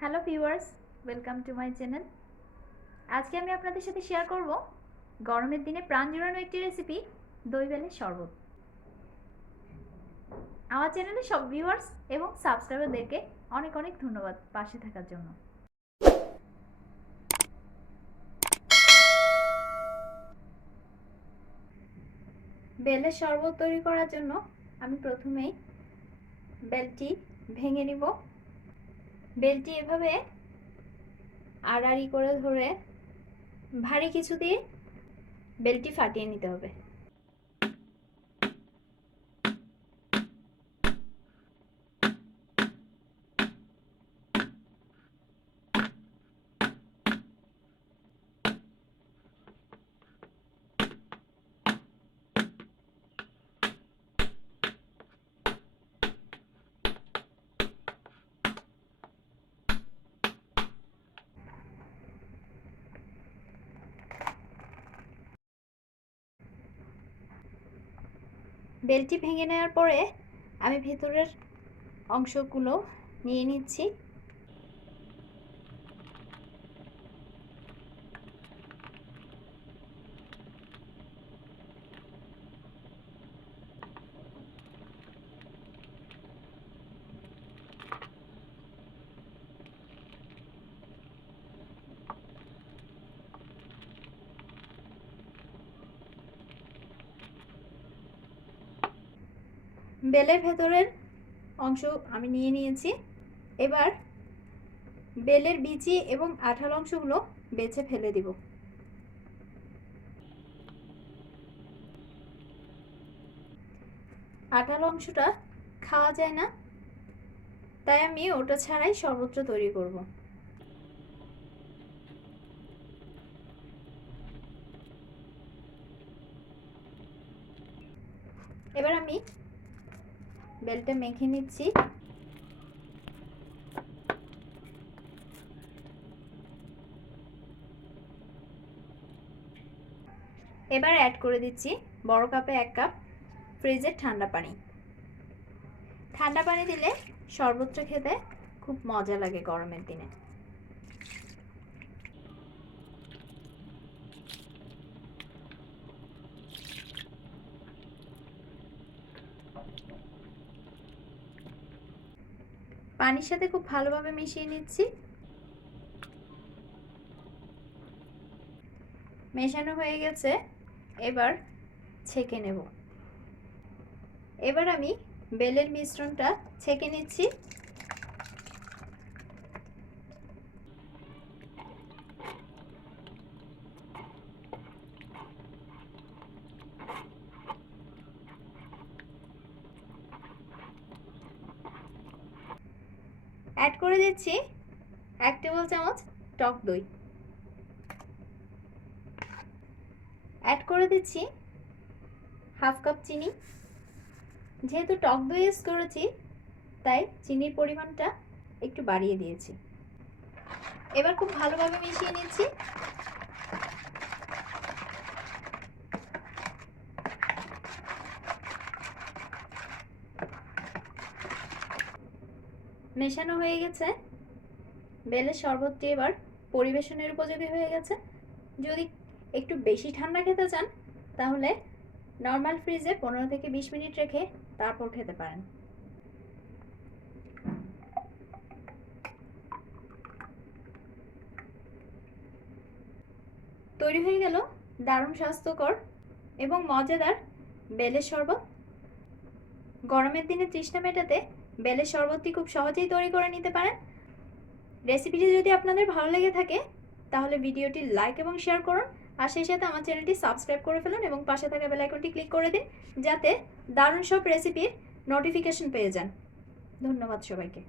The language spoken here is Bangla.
Hello viewers, welcome to my channel. আজকে আমি আপনাদের সাথে শেয়ার করব গরমের দিনে প্রাণ জুড়ানো একটি রেসিপি, দই বেলের শরবত। আমার চ্যানেলে সব ভিউয়ার্স এবং সাবস্ক্রাইবারদেরকে অনেক অনেক ধন্যবাদ পাশে থাকার জন্য। বেলের শরবত তৈরি করার জন্য আমি প্রথমেই বেলটি ভেঙে নিব। বেলটি এভাবে আড়াআড়ি করে ধরে ভারী কিছু দিয়ে বেলটি ফাটিয়ে নিতে হবে। বেলটি ভেঙে নেওয়ার পরে আমি ভেতরের অংশগুলো নিয়ে নিচ্ছি। বেলের ভেতরের অংশ আমি নিয়ে নিয়েছি। এবার বেলের বিচি এবং আঠালো অংশগুলো বেছে ফেলে দিব। আঠালো অংশটা খাওয়া যায় না, তাই আমি ওটা ছাড়াই সর্বত্র তৈরি করব। এবার আমি বেলটা মেখে নিচ্ছি। এবার অ্যাড করে দিচ্ছি বড় কাপে 1 কাপ ফ্রিজের ঠান্ডা পানি। ঠান্ডা পানি দিলে শরবতটা খেতে খুব মজা লাগে গরমের দিনে। পানির সাথে খুব ভালোভাবে মিশিয়ে নিচ্ছি। মেশানো হয়ে গেছে, এবার ছেঁকে নেব। এবার আমি বেলের মিশ্রণটা ছেঁকে নিচ্ছি। অ্যাড করে দিচ্ছি 1 টেবিল চামচ টক দই। অ্যাড করে দিচ্ছি হাফ কাপ চিনি। যেহেতু টক দই ইউজ করেছি, তাই চিনির পরিমাণটা একটু বাড়িয়ে দিয়েছি। এবার খুব ভালোভাবে মিশিয়ে নিচ্ছি। মেশানো হয়ে গেছে। বেলের শরবতটি এবার পরিবেশনের উপযোগী হয়ে গেছে। যদি একটু বেশি ঠান্ডা খেতে চান, তাহলে নর্মাল ফ্রিজে 15 থেকে 20 মিনিট রেখে তারপর খেতে পারেন। তৈরি হয়ে গেল দারুণ স্বাস্থ্যকর এবং মজাদার বেলের শরবত। গরমের দিনে তৃষ্ণা মেটাতে বেলের শরবতটি খুব সহজেই তৈরি করে নিতে পারেন। রেসিপিটি যদি আপনাদের ভালো লেগে থাকে, তাহলে ভিডিওটি লাইক এবং শেয়ার করুন, আর সেই সাথে আমার চ্যানেলটি সাবস্ক্রাইব করে ফেলুন এবং পাশে থাকা বেল আইকনটি ক্লিক করে দিন, যাতে দারুণ সব রেসিপির নোটিফিকেশন পেয়ে যান। ধন্যবাদ সবাইকে।